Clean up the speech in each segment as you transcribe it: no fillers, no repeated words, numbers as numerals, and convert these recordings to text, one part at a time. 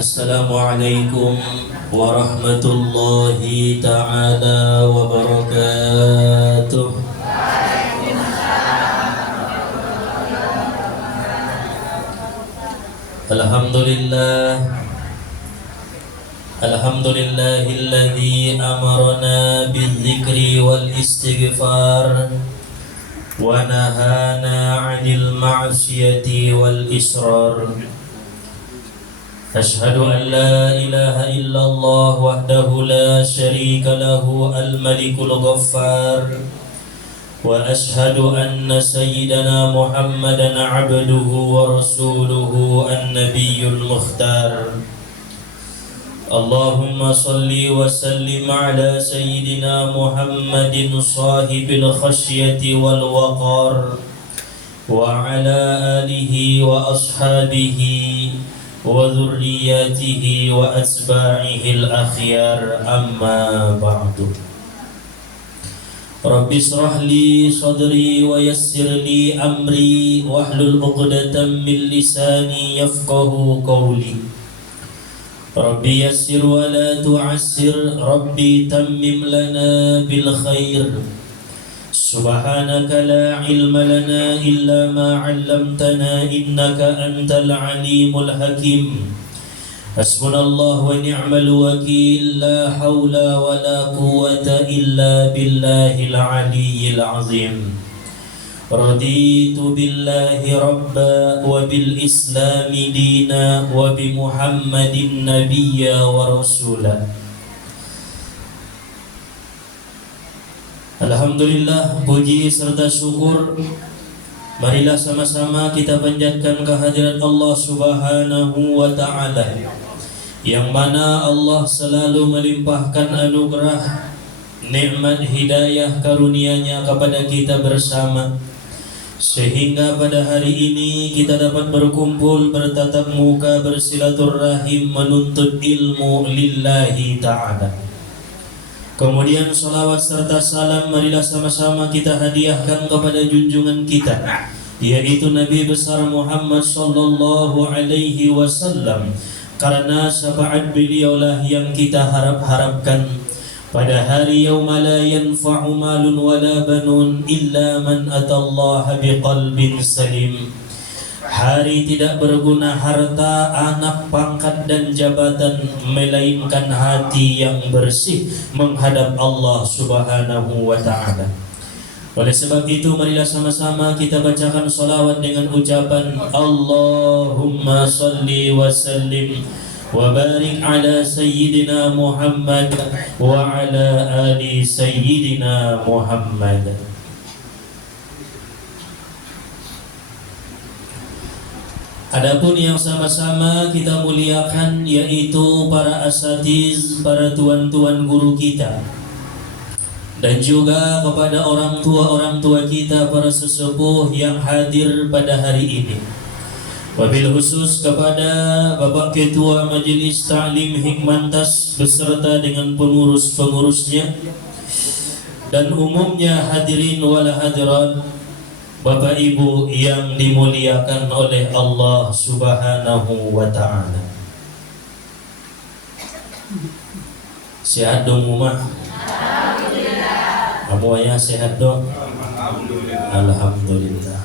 Assalamualaikum warahmatullahi ta'ala wabarakatuh. Alhamdulillahilladzi amarna bidzikri wal istighfar wa nahana 'anil ma'siyati wal israr. Ashhadu an la ilaha illallah wahdahu la syarika lahu al-malikul ghaffar wa ashhadu anna sayyidana Muhammadan 'abduhu wa rasuluhu an-nabiyyul mukhtar. Allahumma salli wa sallim ala sayyidina Muhammadin sahibil khasyati wal waqar wa ala alihi wa ashabihi wa dhurriyyatihi wa atba'ihil akhyar, amma ba'du. Rabbi shrah li sadri wa yassir li amri wahlul 'uqdatam min lisani yafqahu qawli. Rabbi yassir wa la tu'assir, Rabbi tammim lana bil khair. Subhanaka la ilma lana illa ma 'allamtana innaka antal alimul hakim. Hasbunallahu wa ni'mal wakil, la haula wa la quwwata illa billahil aliyyil azim. Raditu billahi rabba wa bil islami dina wa bi Muhammadin nabiyya wa rasula. Alhamdulillah, puji serta syukur marilah sama-sama kita panjatkan kehadirat Allah Subhanahu wa ta'ala, yang mana Allah selalu melimpahkan anugerah, nikmat hidayah karunia-Nya kepada kita bersama, sehingga pada hari ini kita dapat berkumpul, bertatap muka, bersilaturahim, menuntut ilmu lillahi ta'ala. Kemudian salawat serta salam marilah sama-sama kita hadiahkan kepada junjungan kita, yaitu Nabi besar Muhammad sallallahu alaihi wasallam, karena syafaat beliaulah yang kita harap-harapkan pada hari yauma la yanfa'u malun wala banun illa man atallaha biqalbin salim. Hari tidak berguna harta, anak, pangkat dan jabatan, melainkan hati yang bersih menghadap Allah Subhanahu wa ta'ala. Oleh sebab itu marilah sama-sama kita bacakan salawat dengan ucapan Allahumma salli wa sallim wa barik ala sayyidina Muhammad wa ala ali sayyidina Muhammad. Adapun yang sama-sama kita muliakan yaitu para asatiz, para tuan-tuan guru kita, dan juga kepada orang tua kita, para sesepuh yang hadir pada hari ini. Wabil khusus kepada Bapak Ketua Majelis Ta'lim Hikmantas beserta dengan pengurus-pengurusnya, dan umumnya hadirin wal hadirat, Bapak Ibu yang dimuliakan oleh Allah Subhanahu wa ta'ala. Sehat dong Mumah? Alhamdulillah. Kamu ayah sehat dong? Alhamdulillah. Alhamdulillah.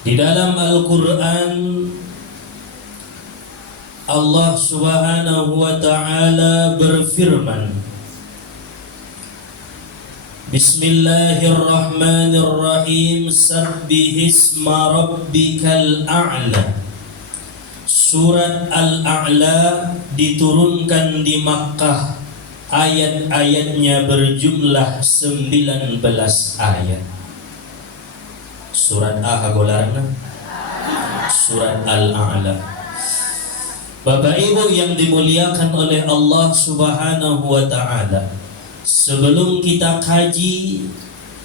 Di dalam Al-Quran Allah Subhanahu wa ta'ala berfirman, Bismillahirrahmanirrahim, Sabbihisma rabbikal a'la. Surat Al-A'la diturunkan di Makkah, ayat-ayatnya berjumlah 19 ayat. Surat Al-A'la, Surat Al-A'la. Bapak Ibu yang dimuliakan oleh Allah Subhanahu wa ta'ala, sebelum kita kaji,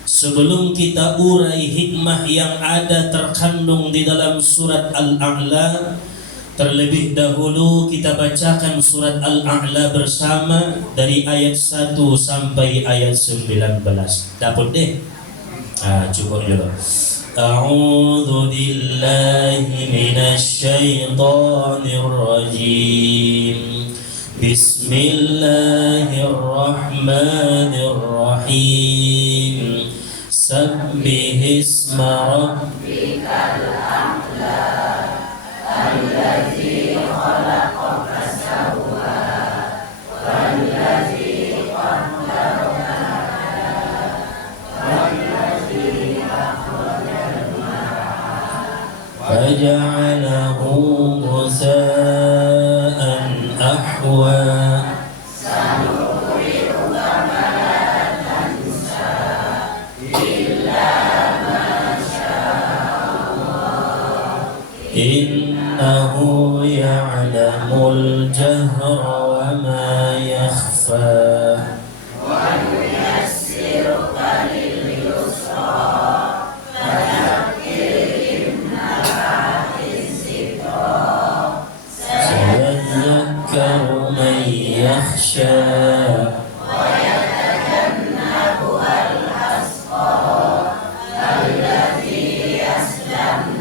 sebelum kita urai hikmah yang ada terkandung di dalam surat Al-A'la, terlebih dahulu kita bacakan surat Al-A'la bersama dari ayat 1 sampai ayat 19. Dapat deh? Cukup juga. A'udzu billahi minasy syaithanir rajim. Bismillahirrahmanirrahim. Sabbihisma rabbikal a'la allazi khalaqa fasawwa wallazi qaddara wallazi akhrajal mar'a faja'alahu ghusaan ahwa. Innahu ya'lamul jahra wa ma yakhfa. Wa nuyassiruka lil yusra fadzakkir in nafa'atiz zikra sayadhakkaru man yakhsha wa yatajannabu al-asqa alladzi yaslam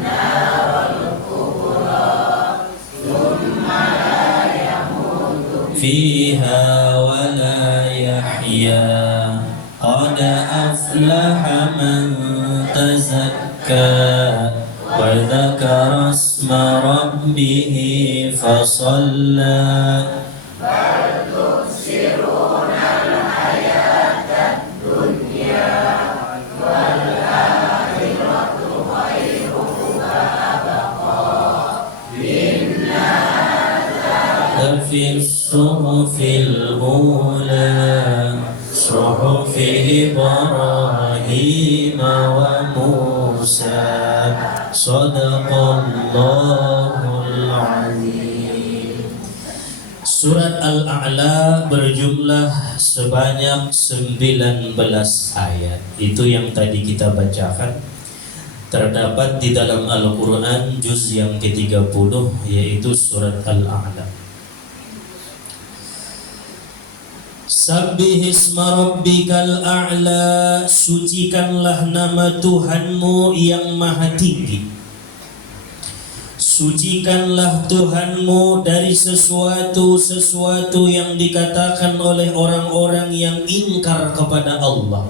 fiha wa la yahya qad aflaha man tazakka wa dzakara asma rabbih fasalla bal tu'thiruna al-hayatad dunya wal akhiratu khairun wa abqa inna fi suhufil ula suhufi Ibrahim wa Musa sadaqallahul azim. Surat Al-A'la berjumlah sebanyak 19 ayat. Itu yang tadi kita bacakan. Terdapat di dalam Al-Quran juz yang ke-30, yaitu surat Al-A'la. Sabbihisma rabbikal a'la, sucikanlah nama Tuhanmu yang maha tinggi. Sucikanlah Tuhanmu dari sesuatu yang dikatakan oleh orang-orang yang ingkar kepada Allah,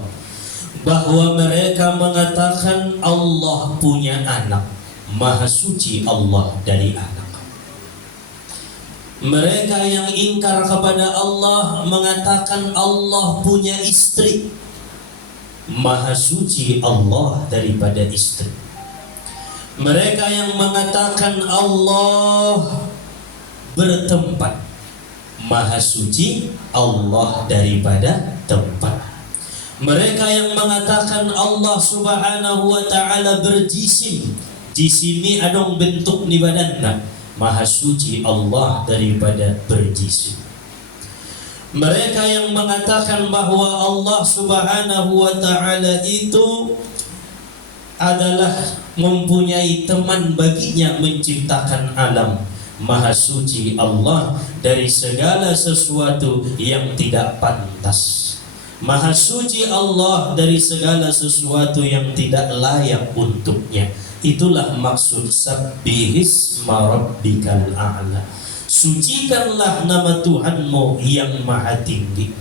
bahwa mereka mengatakan Allah punya anak. Maha suci Allah dari anak. Mereka yang ingkar kepada Allah mengatakan Allah punya istri. Maha suci Allah daripada istri. Mereka yang mengatakan Allah bertempat. Maha suci Allah daripada tempat. Mereka yang mengatakan Allah subhanahu wa ta'ala berjisim. Jisimi adong bentuk ni badanna. Maha suci Allah daripada berjisim. Mereka yang mengatakan bahwa Allah subhanahu wa ta'ala itu adalah mempunyai teman baginya menciptakan alam. Maha suci Allah dari segala sesuatu yang tidak pantas. Maha suci Allah dari segala sesuatu yang tidak layak untuknya. Itulah maksud sabbihisma rabbikal a'la. Sucikanlah nama Tuhanmu yang maha tinggi.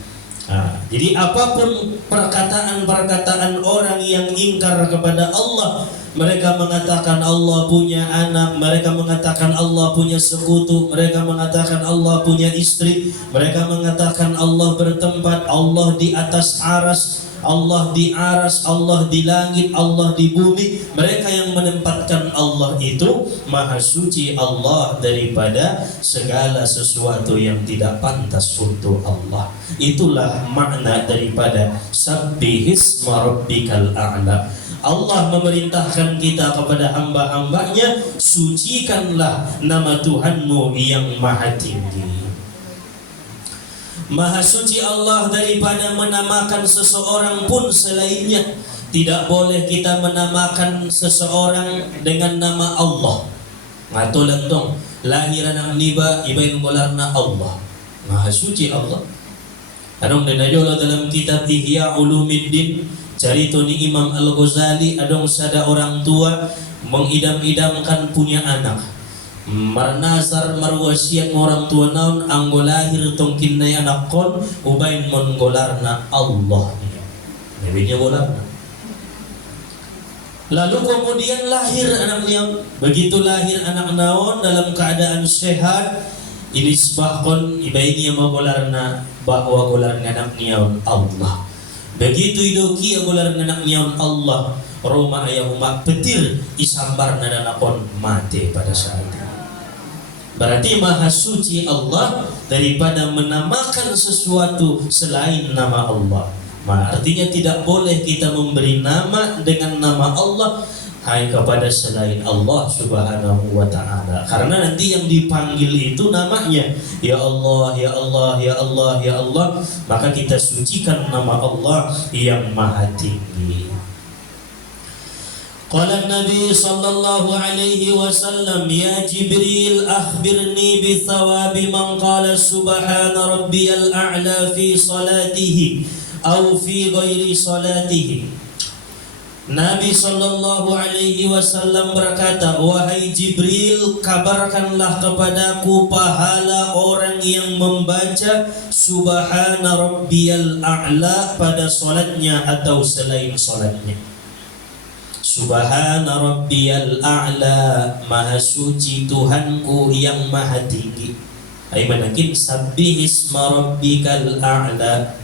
Jadi apapun perkataan-perkataan orang yang ingkar kepada Allah, mereka mengatakan Allah punya anak, mereka mengatakan Allah punya sekutu, mereka mengatakan Allah punya istri, mereka mengatakan Allah bertempat, Allah di atas aras, Allah di aras, Allah di langit, Allah di bumi. Mereka yang menempatkan Allah itu maha suci Allah daripada segala sesuatu yang tidak pantas untuk Allah. Itulah makna daripada sabbihisma rabbikal a'la. Allah memerintahkan kita kepada hamba-hambanya, sucikanlah nama Tuhanmu yang maha tinggi. Maha suci Allah daripada menamakan seseorang pun selainnya. Tidak boleh kita menamakan seseorang dengan nama Allah. Ngatulan dong, lahiran ang niba, iba yung na Allah. Maha suci Allah. Anong dinajolo dalam kitab Ihya Ulumuddin, Cari itu ni Imam Al-Ghazali adong sada orang tua mengidam-idamkan punya anak. Marnazar marwasiat orang tua naon anggo lahir tong kinnai anak kon ubain mon golarna Allah. Nabinya golarna. Lalu kemudian lahir anaknya. Begitu lahir anak naon dalam keadaan sehat, inisbahkon ibaini yang golarna bahwa golarna anaknya Allah. Begitu idoki golarna anaknya Allah. Roma ayahuma petir isambarna danakon mati pada saat itu. Berarti maha suci Allah daripada menamakan sesuatu selain nama Allah. Artinya tidak boleh kita memberi nama dengan nama Allah hanya kepada selain Allah Subhanahu wa ta'ala. Karena nanti yang dipanggil itu namanya ya Allah, ya Allah, ya Allah, ya Allah. Maka kita sucikan nama Allah yang maha tinggi. Qala Nabi sallallahu alaihi wasallam ya Jibril akhbirni bi thawabi man qala subhana rabbiyal a'la fi salatihi aw fi ghairi salatihi. Nabi sallallahu alaihi wasallam berkata, wahai Jibril, kabarkanlah kepadaku pahala orang yang membaca subhana rabbiyal a'la pada salatnya atau selain salatnya. Subhana rabbiyal a'la, maha suci Tuhanku yang maha tinggi. Ay manakin sabbihisma rabbikal a'la.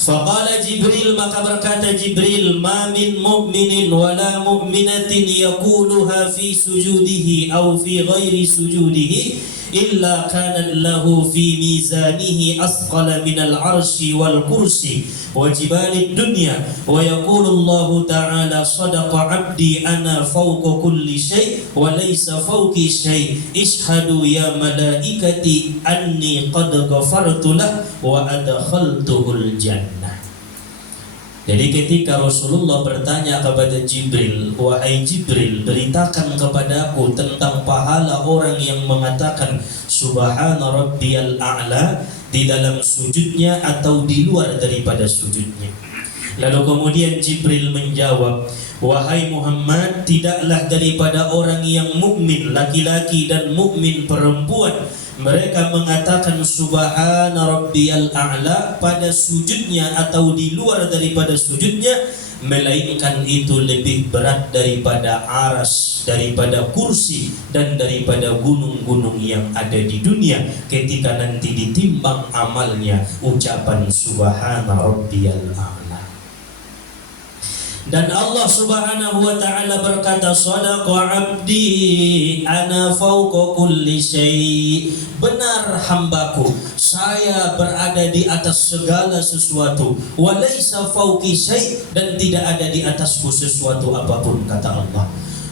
Faqala Jibril, maka berkata Jibril, ma min mu'minin wala mu'minatin yaquluha fi sujudihi aw fi ghairi sujudihi illa kana lahu fi mizanihi asqala minal arshi wal kursi wa jibalid dunya wa yaqulu Allah ta'ala sadaqa abdi ana fawqa kulli shay wa laysa fawqi shay ishhadu ya malaikati anni qad ghafartu lah wa adkhaltuhul jannah. Jadi ketika Rasulullah bertanya kepada Jibril, wahai Jibril, beritakan kepadaku tentang pahala orang yang mengatakan subhana rabbiyal a'la di dalam sujudnya atau di luar daripada sujudnya. Lalu kemudian Jibril menjawab, wahai Muhammad, tidaklah daripada orang yang mukmin laki-laki dan mukmin perempuan mereka mengatakan subhana rabbiyal a'la pada sujudnya atau di luar daripada sujudnya, melainkan itu lebih berat daripada aras, daripada kursi, dan daripada gunung-gunung yang ada di dunia ketika nanti ditimbang amalnya ucapan subhana rabbiyal a'la. Dan Allah Subhanahu wa ta'ala berkata, sadaqa abdi ana fawqa kulli syai', benar hambaku, saya berada di atas segala sesuatu, wa laisa fawqi syai', dan tidak ada di atasku sesuatu apapun, kata Allah.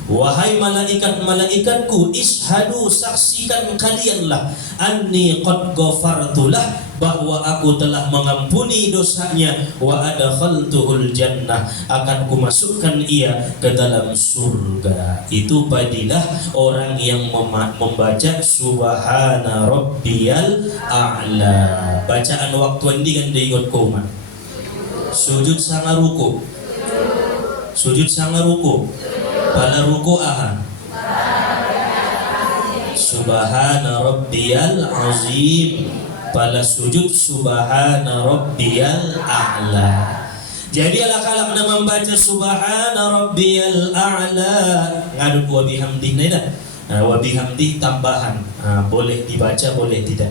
Wahai malaikat-malaikatku, ishadu, saksikan kalianlah, anni qad ghafartulah, bahwa aku telah mengampuni dosanya, wa adkhaltuhul jannah, akan kumasukkan ia ke dalam surga. Itu padilah orang yang membaca subhana rabbiyal a'la. Bacaan waktu ini kan diikut koma. Sujud sangat ruku. Sujud sangat ruku. Pada ruku aha subhana rabbiyal azim, pada sujud subhana rabbiyal a'la. Jadi ala-kala kita membaca subhana rabbiyal a'la ngaduk wa bihamdih neda. Wa bihamdih tambahan, boleh dibaca boleh tidak.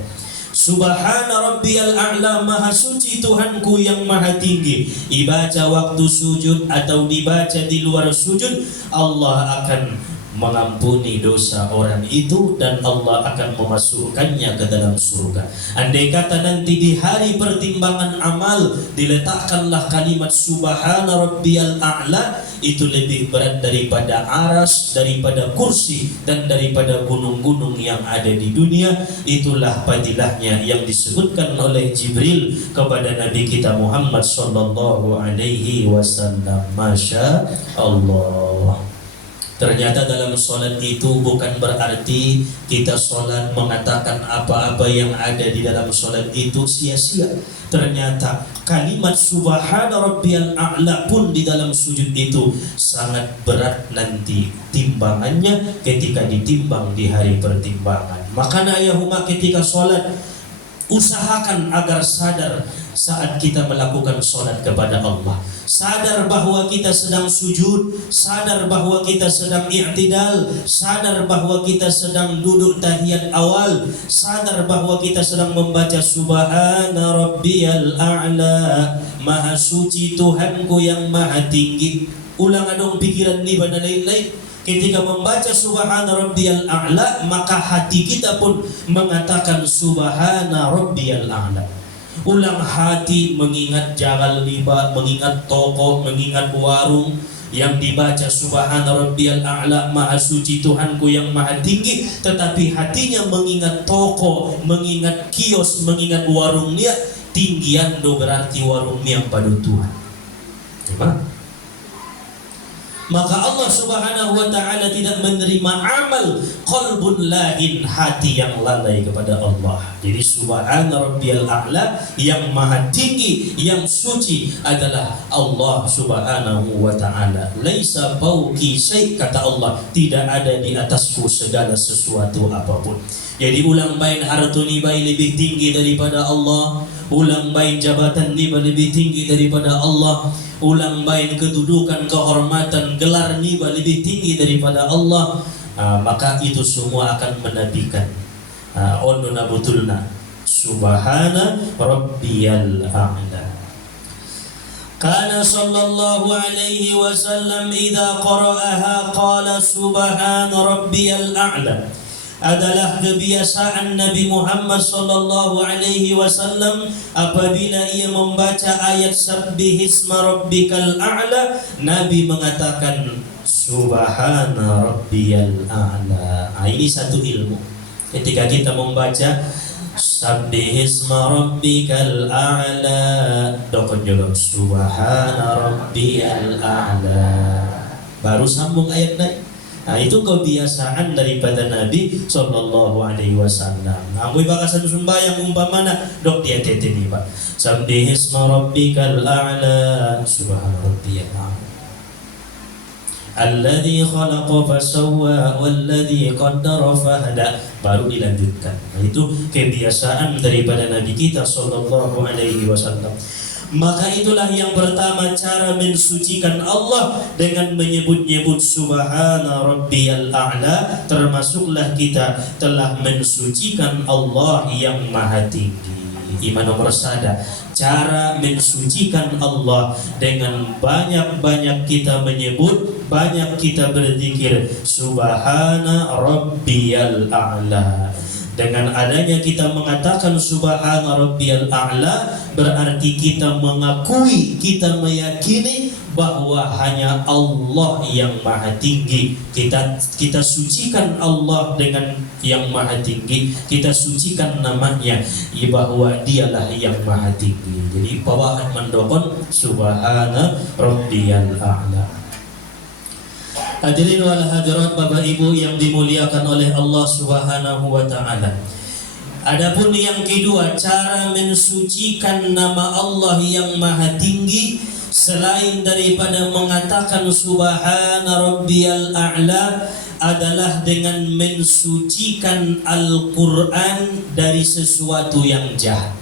Subhana rabbiyal a'la, maha suci Tuhanku yang maha tinggi. Dibaca waktu sujud atau dibaca di luar sujud, Allah akan mengampuni dosa orang itu dan Allah akan memasukkannya ke dalam surga. Andai kata nanti di hari pertimbangan amal diletakkanlah kalimat subhana rabbiyal a'la, itu lebih berat daripada aras, daripada kursi, dan daripada gunung-gunung yang ada di dunia. Itulah padilahnya yang disebutkan oleh Jibril kepada Nabi kita Muhammad sallallahu alaihi wasallam. Masya Allah. Ternyata dalam sholat itu bukan berarti kita sholat mengatakan apa-apa yang ada di dalam sholat itu sia-sia. Ternyata kalimat subhana rabbiyal a'la pun di dalam sujud itu sangat berat nanti timbangannya ketika ditimbang di hari pertimbangan. Makanya ayahuma ketika sholat usahakan agar sadar saat kita melakukan sholat kepada Allah, sadar bahwa kita sedang sujud, sadar bahwa kita sedang i'tidal, sadar bahwa kita sedang duduk tahiyat awal, sadar bahwa kita sedang membaca subhana rabbiyal a'la, maha suci Tuhanku yang maha tinggi. Ulang adong pikiran ni pada lain-lain. Ketika membaca subhana rabbiyal a'la, maka hati kita pun mengatakan subhana rabbiyal a'la. Ulang hati mengingat jalan liba, mengingat toko, mengingat warung yang dibaca subhana rabbiyal a'la, maha suci Tuhanku yang maha tinggi, tetapi hatinya mengingat toko, mengingat kios, mengingat warungnya. Tinggian do berarti warungnya pada Tuhan. Gimana? Maka Allah subhanahu wa ta'ala tidak menerima amal qalbun lahin, hati yang lalai kepada Allah. Jadi subhana rabbiyal a'la, yang maha tinggi, yang suci adalah Allah subhanahu wa ta'ala. Laisa fauqi syai', kata Allah, tidak ada di atasku segala sesuatu apapun. Jadi ulang bain hartuni bayi lebih tinggi daripada Allah, ulang bain jabatan ni lebih tinggi daripada Allah, ulang bain kedudukan, kehormatan, gelar ni lebih tinggi daripada Allah. Maka itu semua akan menabikan ondona butulna subhana rabbiyal a'la. Kana sallallahu alaihi wasallam idza qara'aha qala subhana rabbiyal a'la. Adalah kebiasaan Nabi Muhammad sallallahu alaihi wasallam apabila ia membaca ayat sabbihisma rabbikal a'la, Nabi mengatakan subhana rabbiyal a'la. Ini satu ilmu. Ketika kita membaca sabbihisma rabbikal a'la, dokon jolok subhana rabbiyal a'la, baru sambung ayat naik. Itu kebiasaan daripada Nabi sallallahu alaihi wasallam. Amboi bakasan sembahyang umpamana dok dia tete ni Pak. Sabbihisma rabbikal a'la, subhana rabbiyal a'la. Alladzi khalaqa fasawwa walladzi qaddara fahada, baru dilanjutkan. Itu kebiasaan daripada Nabi kita sallallahu alaihi wasallam. Maka itulah yang pertama, cara mensucikan Allah dengan menyebut-nyebut subhana rabbiyal a'la. Termasuklah kita telah mensucikan Allah yang maha tinggi. Iman nomor sada, cara mensucikan Allah dengan banyak-banyak kita menyebut, banyak kita berzikir subhana rabbiyal a'la. Dengan adanya kita mengatakan subhana rabbiyal a'la, berarti kita mengakui, kita meyakini bahwa hanya Allah yang maha tinggi. Kita sucikan Allah dengan yang maha tinggi, kita sucikan namanya bahwa dialah yang maha tinggi. Jadi bawahan mendokon subhana rabbiyal a'la. Hadirin wal hadirat, Bapak Ibu yang dimuliakan oleh Allah Subhanahu wa taala. Adapun yang kedua, cara mensucikan nama Allah yang maha tinggi selain daripada mengatakan subhana rabbiyal a'la adalah dengan mensucikan Al-Qur'an dari sesuatu yang jahat.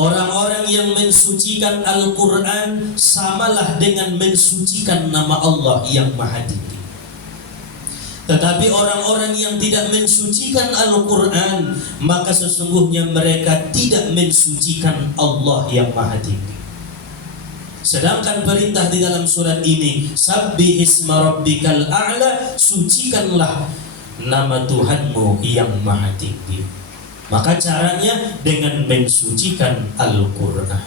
Orang-orang yang mensucikan Al-Quran samalah dengan mensucikan nama Allah yang maha tinggi. Tetapi orang-orang yang tidak mensucikan Al-Quran, maka sesungguhnya mereka tidak mensucikan Allah yang maha tinggi. Sedangkan perintah di dalam surat ini, sabbihisma rabbikal a'la, sucikanlah nama Tuhanmu yang maha tinggi. Maka caranya dengan mensucikan Al-Quran.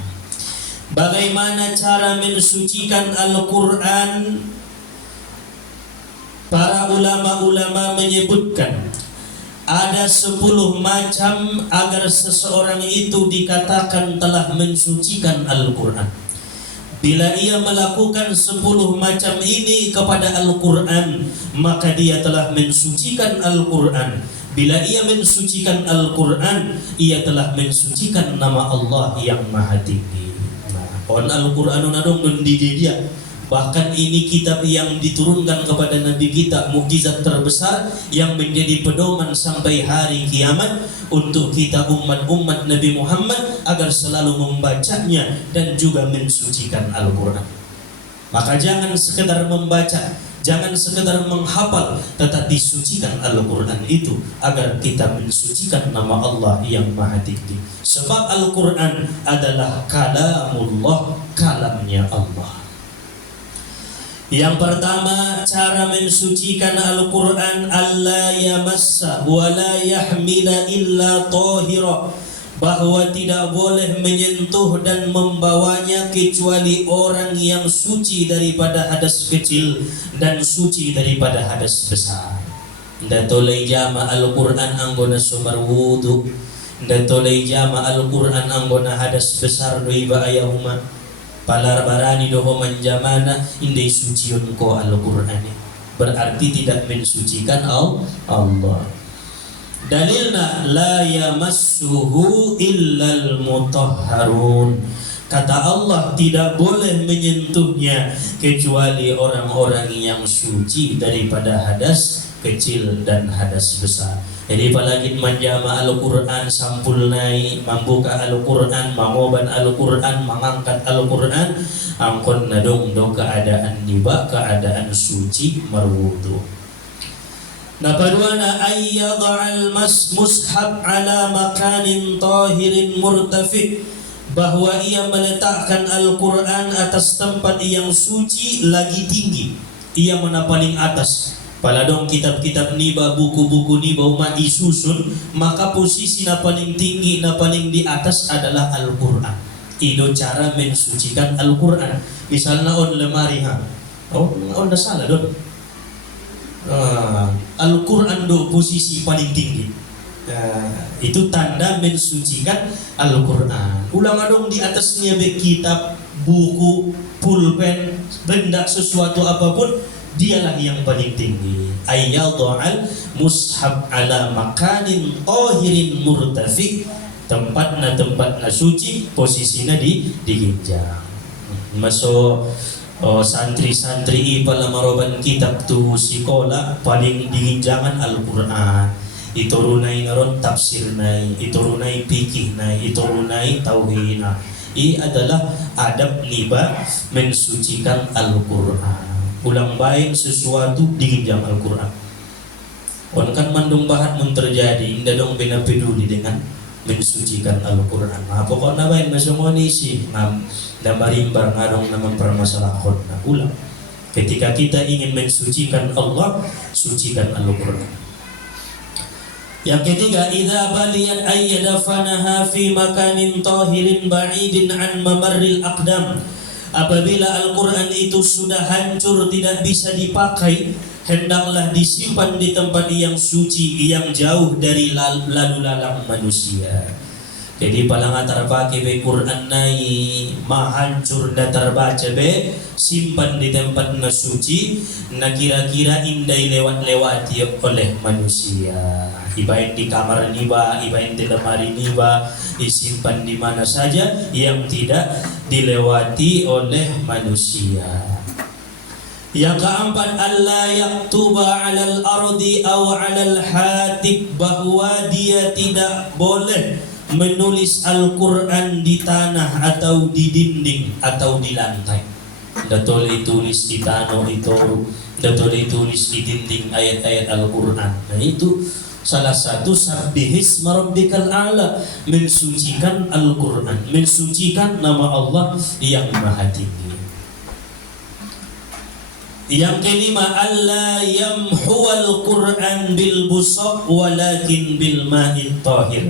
Bagaimana cara mensucikan Al-Quran? Para ulama-ulama menyebutkan ada 10 macam agar seseorang itu dikatakan telah mensucikan Al-Quran. Bila ia melakukan 10 macam ini kepada Al-Quran, maka dia telah mensucikan Al-Quran. Bila ia mensucikan Al-Quran, ia telah mensucikan nama Allah yang maha tinggi. On Al-Quran nadong mendidi dia. Bahkan ini kitab yang diturunkan kepada Nabi kita, mukjizat terbesar yang menjadi pedoman sampai hari kiamat untuk kita umat-umat Nabi Muhammad agar selalu membacanya dan juga mensucikan Al-Quran. Maka jangan sekedar membaca, jangan sekedar menghafal, tetapi sucikan Al-Quran itu agar kita mensucikan nama Allah yang maha tinggi. Sebab Al-Quran adalah kalamullah, kalamnya Allah. Yang pertama, cara mensucikan Al-Quran, alla yamassa wa la yahmila illa tahira, bahwa tidak boleh menyentuh dan membawanya kecuali orang yang suci daripada hadas kecil dan suci daripada hadas besar. Datolai jama Al-Quran anggona sumber wudu, datolai jama Al-Quran anggona hadas besar doiba ayahuma. Palarbarani doho manjamana indai suciun ko Al-Qur'ani, berarti tidak mensucikan Allah. Dalilna la yamassuhu illal mutahharun, kata Allah tidak boleh menyentuhnya kecuali orang-orang yang suci daripada hadas kecil dan hadas besar. Jadi apalagi menjama Al-Quran sampulnai, membuka Al-Quran, mengoban Al-Quran, mengangkat Al-Quran, angkon nadong do keadaan niba, keadaan suci marwudu. Nah, paduana ayyadha'al mushab ala makanin tahirin murtafi, bahwa ia meletakkan Al-Quran atas tempat yang suci lagi tinggi, ia mana paling atas. Paladong kitab-kitab niba, buku-buku niba umat disusun, maka posisi na paling tinggi, na paling di atas adalah Al-Quran. Itu cara mensucikan Al-Quran. Misalnya on lemari ha, on dah salah don. Al-Quran do posisi paling tinggi. Itu tanda mensucikan Al-Quran. Ulang adong di atasnya be kitab, buku, pulpen, benda sesuatu apapun, dialah yang paling tinggi. Ayyadha'al mushab ala makanin tahirin murtafi, tempatna suci, posisinya di ginjang. Masuk santri-santri ipala maroban kitab tu sikola paling diginjangan Al-Quran. Iturunai naron tafsir nai, iturunai fikih nai, iturunai tauhid nai. Ini adalah adab liba mensucikan Al-Quran. Ulang baik sesuatu di ginjang Al-Quran. On kan mandung bahat mun terjadi, indah dong bina peduli dengan mensucikan Al-Quran. Nah, pokoknya baik masumoni sih namarimbar ngadong naman permasalahan. Nah, ulang. Ketika kita ingin mensucikan Allah, sucikan Al-Quran. Yang ketiga, idza baliyat ayyadafanaha fi makanin tahirin ba'idin an mamarril aqdam. Apabila Al-Quran itu sudah hancur, tidak bisa dipakai, hendaklah disimpan di tempat yang suci, yang jauh dari lalu lalang manusia. Jadi palang terpakai be Quran nai mahancur dan terbaca be, simpan di tempat na suci, na kira-kira indai lewat-lewati oleh manusia. Ibain di kamar niba, ibain di lemari niba, disimpan di mana saja yang tidak dilewati oleh manusia. Yang keempat, alla yaktuba 'alal ardi aw 'alal hatib, bahwa dia tidak boleh menulis Al-Quran di tanah atau di dinding atau di lantai. Datole tulis di tanah itu, datole tulis di dinding ayat-ayat Al-Quran. Nah, itu salah satu sabbihisma rabbikal a'la, mensucikan Al-Quran, mensucikan nama Allah yang maha tinggi. Yang kelima, alla yamhuwal Quran bil busaq walakin bil ma'it tahir.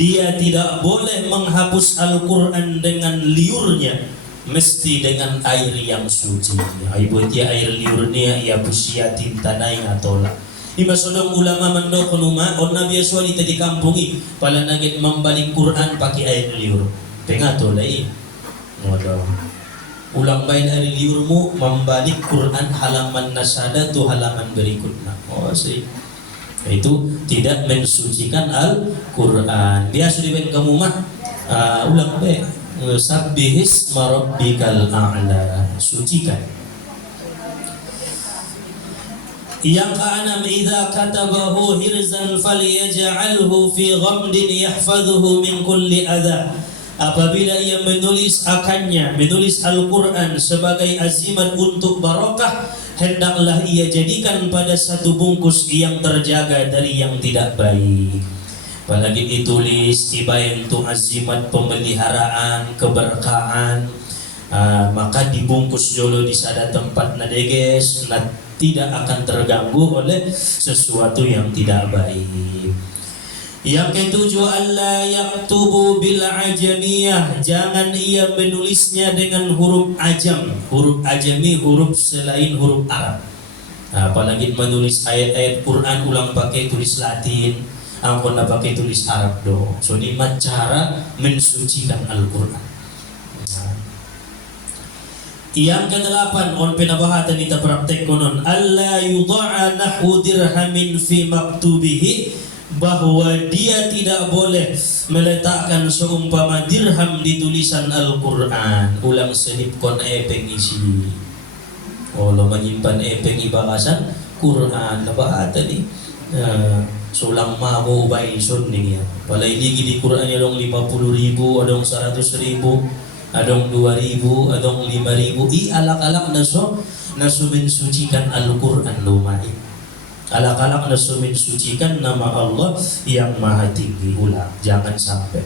Dia tidak boleh menghapus Al-Quran dengan liurnya, mesti dengan air yang suci. Ibu dia air liurnya ia pusia tinta naik atau lah. Iba sodong ulama mandok numa on nabi aswali tadi kampungi pala nagit membalik Quran pakai air liur. Pengato lai. Modo. Ulang bain hari liurmu membalik Quran halaman nasada tu halaman berikutnya. Oh sih. Itu tidak mensucikan Al-Quran. Biasa di kamu mah ulang baik sabbihis marabbikal a'la, sucikan. Yang keenam, idza katabahu hirzan falyaj'alhu fi ghamdin yahfazuhu min kulli adha. Apabila ia menulis Al-Quran sebagai azimat untuk barakah, hendaklah ia jadikan pada satu bungkus yang terjaga dari yang tidak baik. Apalagi ditulis ibayan untuk azimat pemeliharaan, keberkahan, maka dibungkus dulu di sada tempat nadeges, tidak akan terganggu oleh sesuatu yang tidak baik. Yang ketujuh, alla yaktubu bil ajamiyah, jangan ia menulisnya dengan huruf ajam. Huruf ajami, huruf selain huruf Arab. Apalagi menulis ayat-ayat Quran ulang pakai tulis Latin, angkon pakai tulis Arab do. So ini cara mensucikan Al-Quran. Yang kedelapan, on penabahatan kita praktek konon, alla yudha'a nahwu dirhamin fi maktubihi, bahwa dia tidak boleh meletakkan seumpama dirham di tulisan Al-Quran. Ulang selip kon epeng isi. Lo menyimpan epeng ibahasan Quran nabahatan ni. Sulang mahu bayi sunning ya. Palai lagi di Quran yang 50.000, adong 100.000, adong 2.000, adong 5.000. Alak-alak naso mensucikan Al-Quran lumayan. Alak-alak naso mensucikan nama Allah yang maha tinggi. Ulang, jangan sampai.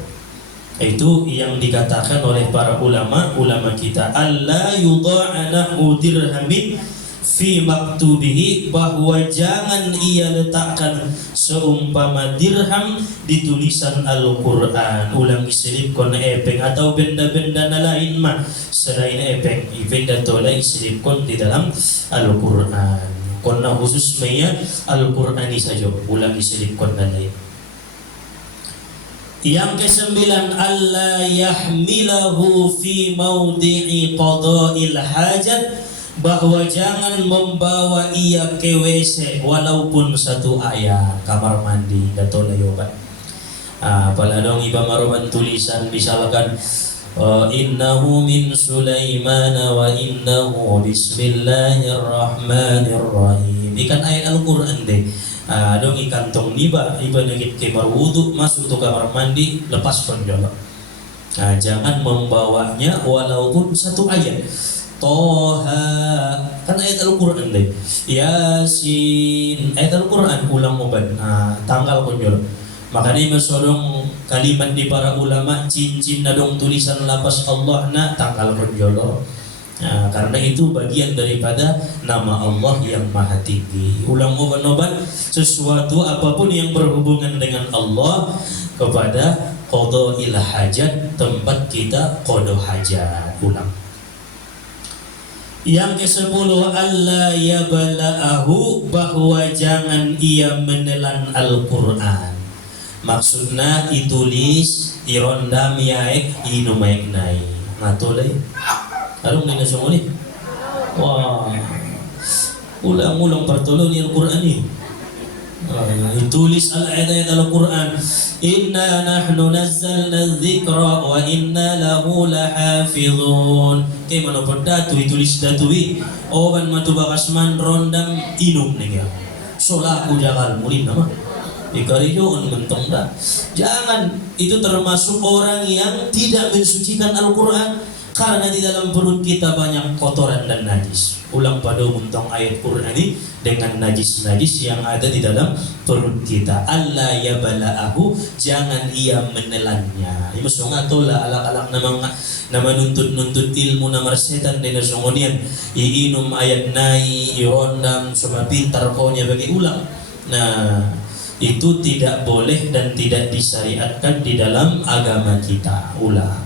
Itu yang dikatakan oleh para ulama kita. Alla yudha'a nahwu dirhamin fi maktubihi, bahwa jangan ia letakkan seumpama dirham di tulisan Al-Quran. Ulang diselipkan epeng atau benda-benda lain mah selain epeng, benda tolai diselipkan di dalam Al-Quran. Karena khusus maya Al-Qur'ani saja, ulang diselipkan dan lain. Yang kesembilan, alla yahmilahu fi maudhi'i qada'il hajat, bahwa jangan membawa ia ke WC walaupun satu ayat kamar mandi atau layoban. Paladong iba maroban tulisan misalkan innahu min Sulaiman wa innahu bismillahirrahmanirrahim. Ikan ayat Al-Quran deh. Dong ikantong iba nagit kamar wudu, masuk ke kamar mandi, lepas konjolok. Jangan membawanya walaupun satu ayat. Toha, kan ayat Al-Quran deh. Yasin, ayat Al-Quran ulang moban. Tanggal konjolok. Makanya masodong kalimat di para ulama, cincin nadong tulisan lapas Allah na tanggal konjolo. Karena itu bagian daripada nama Allah yang maha tinggi. Ulang oban-oban sesuatu apapun yang berhubungan dengan Allah kepada qada'il hajat, tempat kita qada hajat. Ulang. Yang ke-10, alla yabala'ahu, bahwa jangan ia menelan Al-Quran. Maksudnya ditulis, irondam yaek, inumaik nai. Matulay. Alung nina semua ni. Wah. Ulang-ulang pertolong ni Al-Quran ni. Ditulis al-ayat Al-Quran. Inna nahnu nazzalna dzikra wa inna lahu lahafizun. Kay mano datu ditulis datui. Oban matu bakasman rondam inum ni ya. Solaku jagal mulin nama. Ikariyon mentong dah. Jangan, itu termasuk orang yang tidak mensucikan Al-Quran, karena di dalam perut kita banyak kotoran dan najis. Ulang pada mentong ayat Quran ini dengan najis-najis yang ada di dalam perut kita. Alla yabala'ahu, jangan ia menelannya. Ini maksudnya tola alak-alak nama nuntut ilmu namar setan dan nasongonian. Iinum ayat nai, irondam, sama pintar konya bagi ulang. Nah, itu tidak boleh dan tidak disyariatkan di dalam agama kita. Ulang.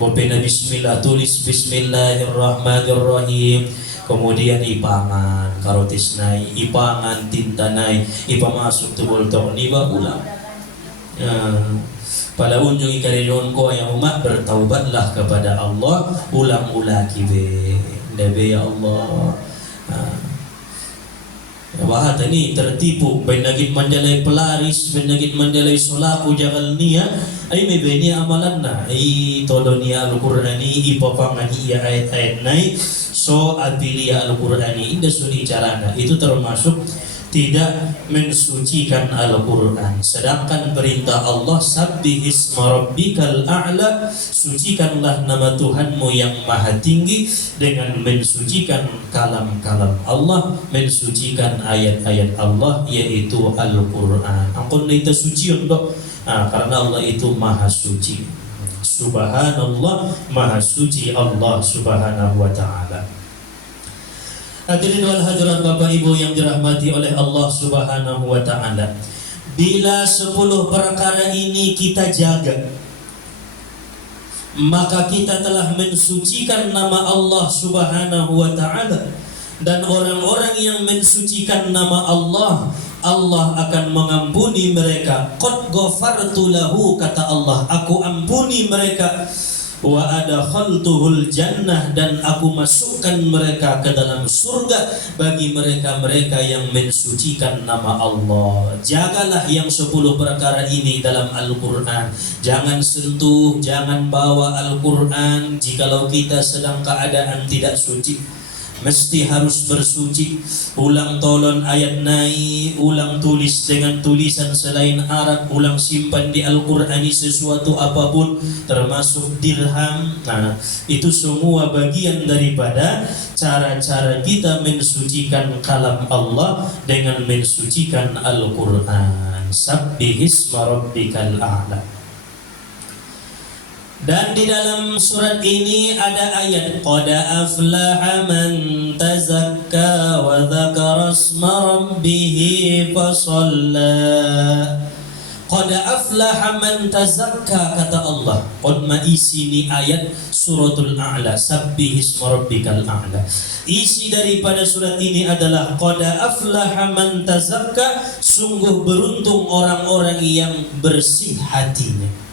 Wapena bismillah, tulis bismillahirrahmanirrahim. Kemudian ipangan, karotis nai, ipangan tinta nai, ipa masuk tu boltong niba ulang. Pada unjung ikarion ko yang umat bertaubatlah kepada Allah ulang-ulang kibe. Debe ya Allah. Wahata ni tertipu benagit manjalai pelaris benagit manjalai solaku jangan nia ai mebeni amalan na ai todonia al-Qur'ani ipapangani ya ayat-ayat nai so abilia al-Qur'ani inda suri carana itu termasuk tidak mensucikan Al-Quran. Sedangkan perintah Allah sabbihisma rabbikal a'la, sucikanlah nama Tuhanmu yang maha tinggi dengan mensucikan kalam-kalam Allah, mensucikan ayat-ayat Allah yaitu Al-Quran. Ampun itu suci untuk karena Allah itu maha suci. Subhanallah, maha suci Allah subhanahu wa ta'ala. Hadirin wal hadirat Bapak Ibu yang dirahmati oleh Allah subhanahu wa ta'ala, bila 10 perkara ini kita jaga, maka kita telah mensucikan nama Allah subhanahu wa ta'ala. Dan orang-orang yang mensucikan nama Allah, Allah akan mengampuni mereka. Qad ghafartu lahu, kata Allah, aku ampuni mereka. Wa adkhaltuhul jannah, dan aku masukkan mereka ke dalam surga bagi mereka-mereka yang mensucikan nama Allah. Jagalah yang 10 perkara ini dalam Al-Quran. Jangan sentuh, jangan bawa Al-Quran jikalau kita sedang keadaan tidak suci. Mesti harus bersuci. Ulang tolon ayat nai, ulang tulis dengan tulisan selain Arab, ulang simpan di Al-Qur'ani sesuatu apapun termasuk dirham. Nah, itu semua bagian daripada cara-cara kita mensucikan kalam Allah dengan mensucikan Al-Qur'an. Sabbihisma rabbikal a'la. Dan di dalam surat ini ada ayat qad aflaha man tazakka wa dzakara isma rabbih fasalla. Qad aflaha man tazakka, kata Allah. Qad ma isi ni ayat suratul A'la, sabbihisma rabbikal a'la. Isi daripada surat ini adalah qad aflaha man tazakka, sungguh beruntung orang-orang yang bersih hatinya.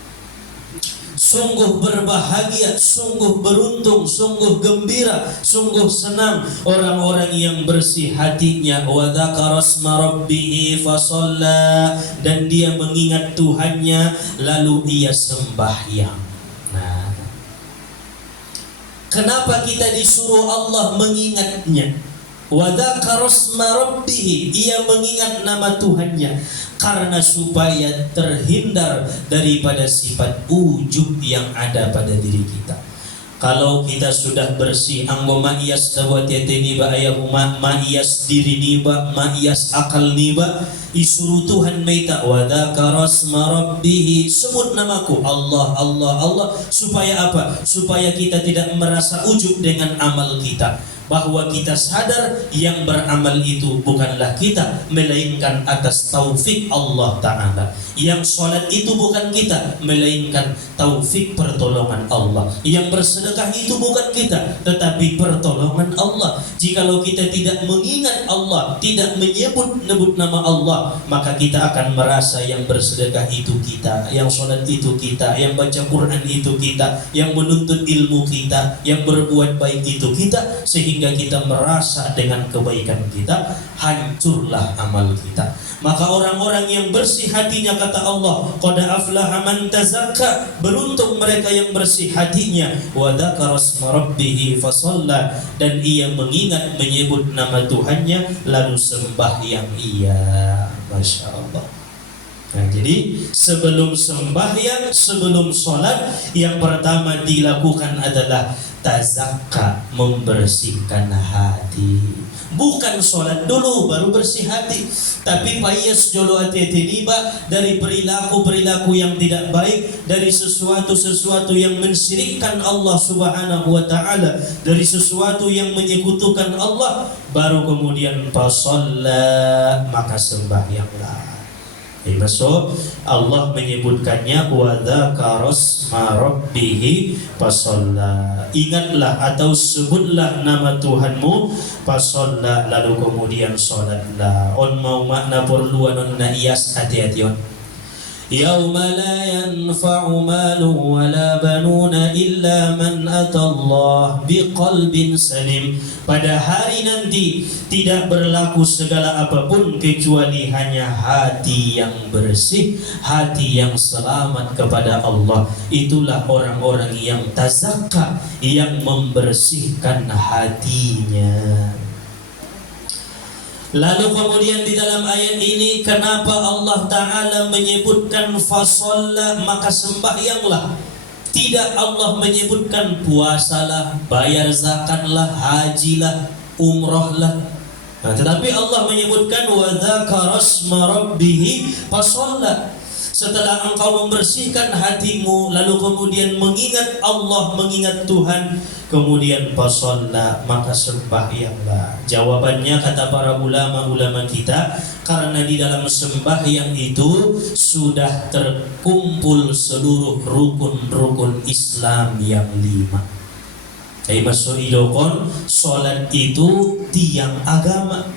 Sungguh berbahagia, sungguh beruntung, sungguh gembira, sungguh senang orang-orang yang bersih hatinya. Wa dzakara isma rabbih fasalla, dan dia mengingat Tuhannya lalu ia sembahyang. Nah, kenapa kita disuruh Allah mengingatnya? Wa dzakara isma rabbih, ia mengingat nama Tuhannya, karena supaya terhindar daripada sifat ujub yang ada pada diri kita. Kalau kita sudah bersih, anggo ma'iyas dawatiyati niba ayahuma, ma'iyas diri niba, ma'iyas akal niba, isuru Tuhan meita wa dzakara isma rabbih, sebut namaku Allah Allah Allah. Supaya apa? Supaya kita tidak merasa ujub dengan amal kita, bahwa kita sadar yang beramal itu bukanlah kita, melainkan atas taufik Allah Ta'ala. Yang sholat itu bukan kita, melainkan taufik pertolongan Allah. Yang bersedekah itu bukan kita, tetapi pertolongan Allah. Jikalau kita tidak mengingat Allah, tidak menyebut nama Allah, maka kita akan merasa yang bersedekah itu kita, yang sholat itu kita, yang baca Quran itu kita, yang menuntut ilmu kita, yang berbuat baik itu kita, sehingga kita merasa dengan kebaikan kita hancurlah amal kita. Maka orang-orang yang bersih hatinya, kata Allah, qad aflaha man tazakka, beruntung mereka yang bersih hatinya. Wa dzakara isma rabbih fasalla, dan ia mengingat menyebut nama Tuhannya lalu sembahyang ia. Masya Allah. Nah, jadi sebelum sembahyang, sebelum sholat, yang pertama dilakukan adalah tazakka, membersihkan hati. Bukan sholat dulu baru bersih hati, tapi payas jolo hati niba dari perilaku-perilaku yang tidak baik, dari sesuatu-sesuatu yang mensyirikkan Allah subhanahu wa ta'ala, dari sesuatu yang menyekutukan Allah, baru kemudian fasalla, maka sembahyanglah. Masuk Allah menyebutkannya wa dzakara isma rabbih fasalla, ingatlah atau sebutlah nama Tuhanmu fasalla, lalu kemudian salatlah. On mau makna perluan on naiyas, hati-hati on. Yauma la yanfa'u malun wala banuna illa man atallah biqalbin salim. Pada hari nanti tidak berlaku segala apapun kecuali hanya hati yang bersih, hati yang selamat kepada Allah. Itulah orang-orang yang tazakka, yang membersihkan hatinya. Lalu kemudian di dalam ayat ini kenapa Allah Ta'ala menyebutkan fasolla, maka sembahyanglah. Tidak Allah menyebutkan puasalah, bayar zakatlah, hajilah, umrahlah. Nah, tetapi Allah menyebutkan wa dzakara asma rabbih fasolla. Setelah engkau membersihkan hatimu, lalu kemudian mengingat Allah, mengingat Tuhan, kemudian fasolla, maka sembahyanglah. Jawabannya kata para ulama-ulama kita, karena di dalam sembahyang itu sudah terkumpul seluruh rukun-rukun Islam yang 5. Jadi masukidokon, solat itu tiang agama.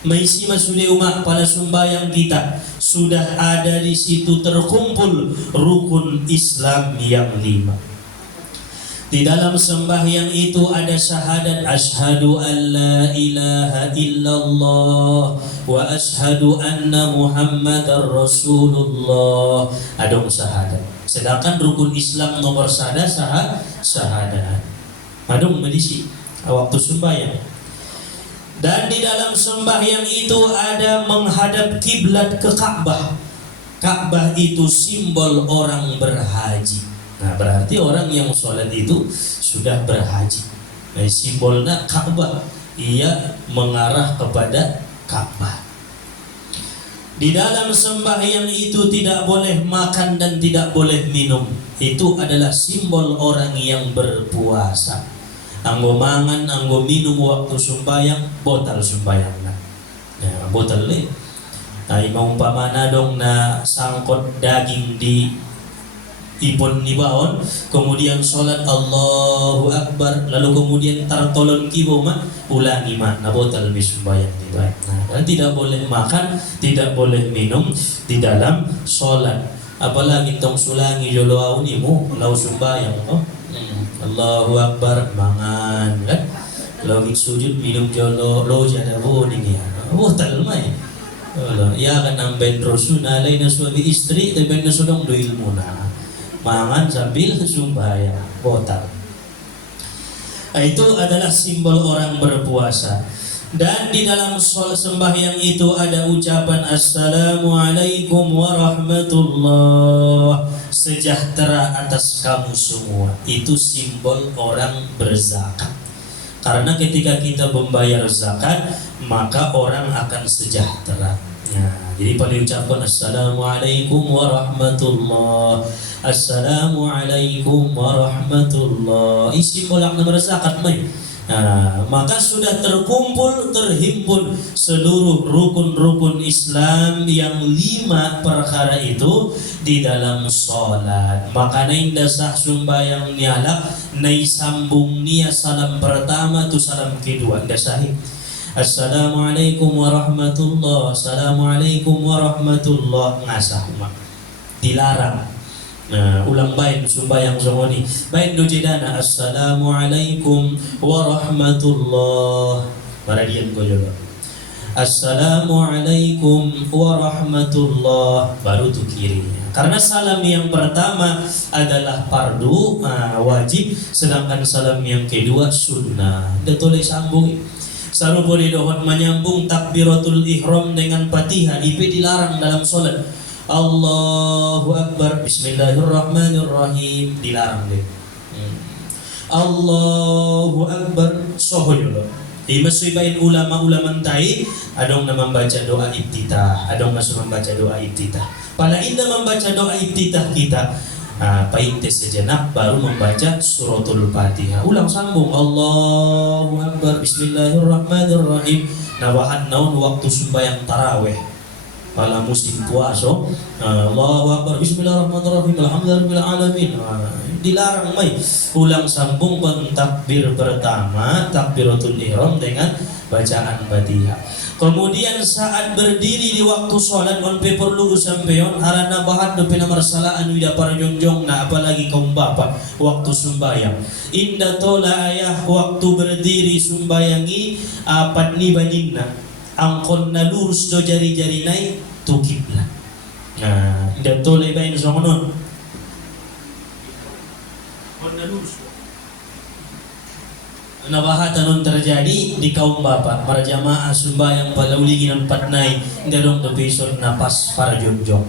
Maisi masude umat pada sembahyang kita sudah ada di situ terkumpul rukun Islam yang 5. Di dalam sembahyang itu ada syahadat asyhadu an la ilaha illallah wa asyhadu anna muhammadar rasulullah. Ada syahadat. Sedangkan rukun Islam nomor 1 syahadat. Madung medisi waktu sembahyang. Dan di dalam sembahyang itu ada menghadap kiblat ke Ka'bah. Ka'bah itu simbol orang berhaji. Nah, berarti orang yang sholat itu sudah berhaji. Nah, simbolnya Ka'bah, ia mengarah kepada Ka'bah. Di dalam sembahyang itu tidak boleh makan dan tidak boleh minum. Itu adalah simbol orang yang berpuasa. Anggo mangan, anggo minum waktu sembahyang, botal sembahyang na. Ya, botal le. Nah, umpamana dong na sangkot daging di ipon ni baon, kemudian sholat Allahu Akbar, lalu kemudian tartolon kibo ma, ulangi ma, na botal mi sembahyang ni ba. Nah, tidak boleh makan, tidak boleh minum di dalam sholat. Apalagi tong sulangi jolo auni mo, lau sembahyang oh. Allahu Akbar mangan kan, lagi sujud minum jolo lo jada boning ya, tal mai, ya kan nambahin rosun alay na suami istri, tapi na sudong do ilmu na, mangan sambil sembahyang botal. Itu adalah simbol orang berpuasa. Dan di dalam sembahyang itu ada ucapan Assalamualaikum warahmatullah, sejahtera atas kamu semua. Itu simbol orang berzakat. Karena ketika kita membayar zakat, maka orang akan sejahtera. Ya, jadi pada ucapan Assalamualaikum warahmatullah, Assalamualaikum warahmatullah, ini simbol orang berzakat mai. Nah, maka sudah terhimpun seluruh rukun-rukun Islam yang 5 perkara itu di dalam sholat. Maka indah sah sumbayang niala, nai sambung nia salam pertama tu salam kedua indah sahih. Assalamualaikum warahmatullah, Assalamualaikum warahmatullah, ngasah mak dilarang. Nah, ulang baik sumbayang semoni. Baik do jedana Assalamualaikum warahmatullah. Maradian ko juga. Assalamualaikum warahmatullah, baru tu kiri. Karena salam yang pertama adalah fardu wajib, sedangkan salam yang kedua sunnah. Dia tulis sambung. Sarupo di dohon menyambung takbiratul ihram dengan Fatihah, itu dilarang dalam solat. Allahu Akbar, Bismillahirrahmanirrahim, dilarang deh. Allahu Akbar, sohoyolo. Di masyibain ulama-ulama tai, adong na membaca doa iftitah, adong masuk membaca doa iftitah. Pada indah membaca doa iftitah kita, paintes sejenak baru membaca suratul Fatihah. Ulang sambung, Allahu Akbar, Bismillahirrahmanirrahim. Nawahan naun waktu sembahyang taraweh. Pada musim puasa, Allahu Akbar, Bismillahirrahmanirrahim, Alhamdulillahirrahmanirrahim. Dilarang mai. Ulang sambung takbir pertama, takbiratul ihram dengan bacaan Fatihah. Kemudian saat berdiri di waktu sholat on perlu sampeon harana bahat do pina marsalaan wida para jonjong na apalagi kaum bapak waktu sumbayang. Inda tola ayah waktu berdiri sumbayangi apat ni baninna angkon na lurus do jari-jari naik tu kiblat. Nah, inda tola ibain songonon. On na lurus nabahatan terjadi di kaum bapak para jamaah sumbayang pada uliginan patnai dalong dopisod napas para jongjong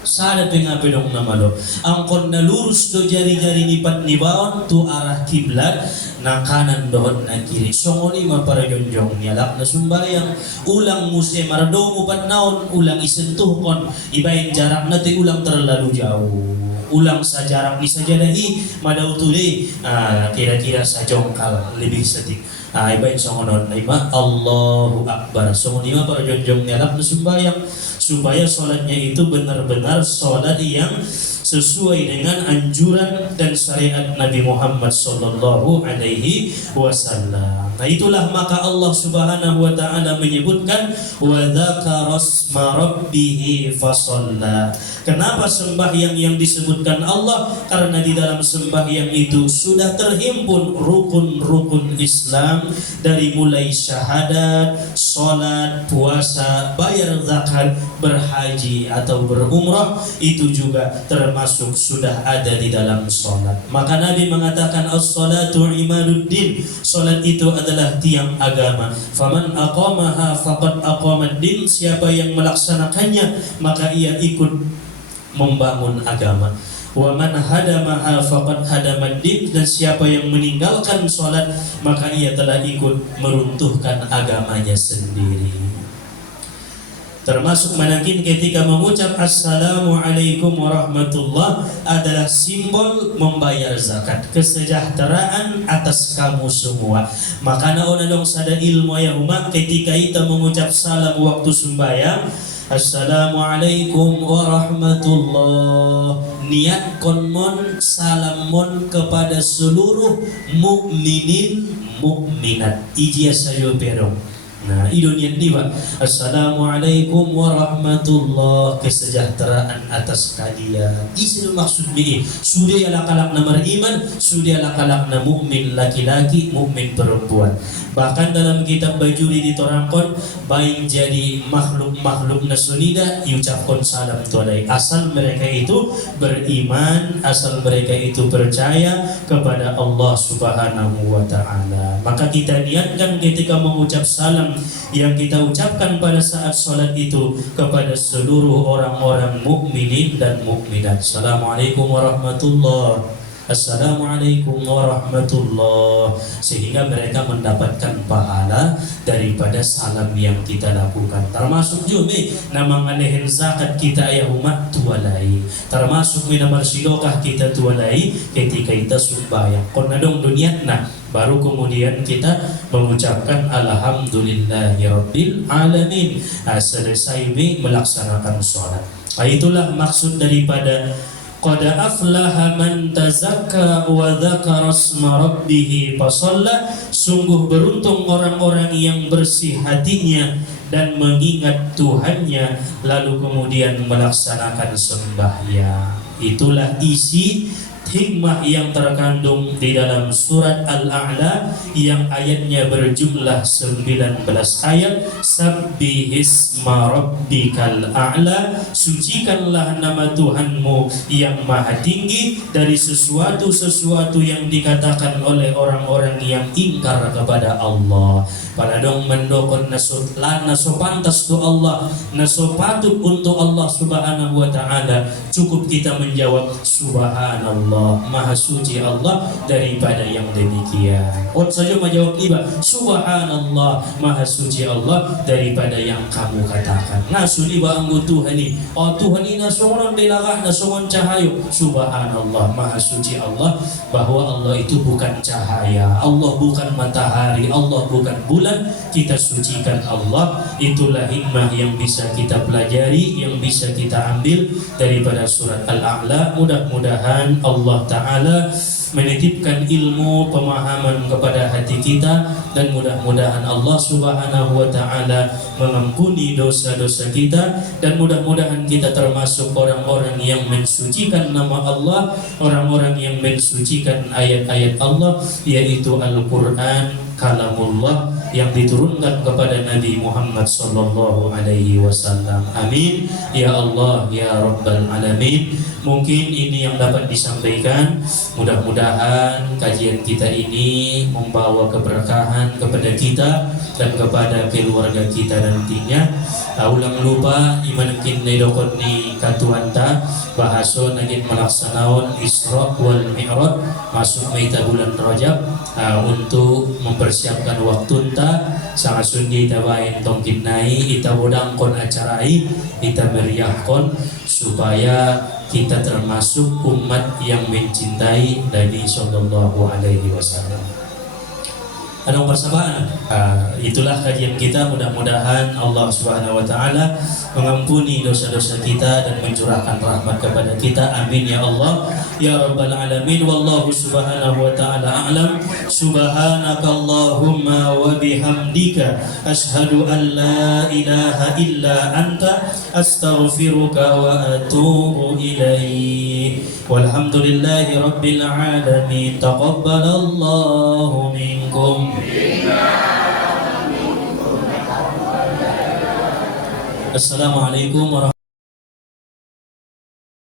sada pengape dong nama do angkon na lurus do jari-jari nipat ni baon tu arah kiblat na kanan dohon na kiri songoni ma para jongjong nyalak na sumbayang ulang muse marado upat naon ulang isentuhkon ibain jarak na ti ulang terlalu jauh ulang sajarak bisa jadi madau tuli kira-kira sajongkal lebih sedikit ibain songonon ima Allahu Akbar songon ima para jonjong nyalak na sumbayang supaya sholatnya itu benar-benar sholat yang sesuai dengan anjuran dan syariat Nabi Muhammad sallallahu alaihi wasallam. Nah itulah maka Allah Subhanahu wa taala menyebutkan wa dzakara asma rabbih fasalla. Kenapa sembahyang yang disebutkan Allah? Karena di dalam sembahyang itu sudah terhimpun rukun-rukun Islam dari mulai syahadat, salat, puasa, bayar zakat, berhaji atau berumrah itu juga termasuk sudah ada di dalam salat. Maka Nabi mengatakan as-salatu imaduddin. Salat itu adalah tiang agama. Faman aqamaha faqad aqamad-din. Siapa yang melaksanakannya maka ia ikut membangun agama. Wa man hadamaha faqad hadamad-din. Dan siapa yang meninggalkan salat maka ia telah ikut meruntuhkan agamanya sendiri. Termasuk manakin ketika mengucap Assalamualaikum warahmatullah adalah simbol membayar zakat, kesejahteraan atas kamu semua. Maka naon dong sada ilmu ya umat ketika kita mengucap salam waktu sembahyang Assalamualaikum warahmatullah, niat konmon salamon kepada seluruh mukminin mukminat ijia sayo perong. Nah, idonian diwa Assalamualaikum warahmatullah, kesejahteraan atas kalian. Isil maksud ini sudah lakalak na beriman, sudah lakalak na mukmin laki-laki, mukmin perempuan. Bahkan dalam kitab Bajuri diterangkan baik jadi makhluk-makhluk nasunida diucapkan salam tuadai asal mereka itu beriman, asal mereka itu percaya kepada Allah Subhanahu wa taala. Maka kita niatkan ketika mengucap salam yang kita ucapkan pada saat sholat itu kepada seluruh orang-orang mukminin dan mukminat. Assalamualaikum warahmatullah, Assalamualaikum warahmatullah, sehingga mereka mendapatkan pahala daripada salam yang kita lakukan. Termasuk juga nama nganehin zakat kita ya umat tualai, termasuk nama silokah kita tualai ketika kita sembahyang. Konadong dunia nah baru kemudian kita mengucapkan Alhamdulillahirabbil alamin. Selesai melaksanakan sholat. Itulah maksud daripada qad aflaha man tazakka wa dzakara asma rabbih fasalla. Sungguh beruntung orang-orang yang bersih hatinya dan mengingat Tuhannya lalu kemudian melaksanakan sembahyang. Itulah isi hikmah yang terkandung di dalam surat Al-A'la yang ayatnya berjumlah 19 ayat. Sabbihisma rabbikal a'la, sucikanlah nama Tuhanmu yang maha tinggi dari sesuatu-sesuatu yang dikatakan oleh orang-orang yang ingkar kepada Allah. Pada dong mendokon naso pantas tu Allah, naso patut untuk Allah Subhanahu wa taala. Cukup kita menjawab subhanallah, maha suci Allah daripada yang demikian. Saja menjawab iba subhanallah, maha suci Allah daripada yang kamu katakan. Nasuli ba ang Tuhan ni? Tuhan ni nasongon dilagak, nasongon cahayo. Subhanallah, maha suci Allah, bahwa Allah itu bukan cahaya, Allah bukan matahari, Allah bukan bulan. Kita sucikan Allah. Itulah hikmah yang bisa kita pelajari, yang bisa kita ambil daripada surat Al-A'la. Mudah-mudahan Allah Ta'ala menitipkan ilmu pemahaman kepada hati kita, dan mudah-mudahan Allah Subhanahu wa taala mengampuni dosa-dosa kita, dan mudah-mudahan kita termasuk orang-orang yang mensucikan nama Allah, orang-orang yang mensucikan ayat-ayat Allah, yaitu Al-Qur'an kalamullah yang diturunkan kepada Nabi Muhammad sallallahu alaihi wasallam. Amin ya Allah ya rabbal alamin. Mungkin ini yang dapat disampaikan. Mudah-mudahan kajian kita ini membawa keberkahan kepada kita dan kepada keluarga kita nantinya. Ulang lupa iman kinai dokon ni katuanta bahaso nagin melaksanaon Isra wal Mi'raj masuk meita bulan Rajab, untuk mempersiapkan waktu ta sangat sundi ita bain tongkin nai ita bodangkon acarai ita meriahkon supaya kita termasuk umat yang mencintai Nabi sallallahu alaihi wasallam. Ada persamaan. Itulah kajian kita. Mudah-mudahan Allah Subhanahu wa taala mengampuni dosa-dosa kita dan mencurahkan rahmat kepada kita. Amin ya Allah ya rabbal alamin. Wallahu subhanahu wa taala a'lam. Subhanakallahumma wa bihamdika asyhadu an la ilaha illa anta astaghfiruka wa atubu ilaik. Walhamdulillahi rabbil alamin. Taqabbalallahu minkum. Assalamualaikum warahmatullahi wabarakatuh.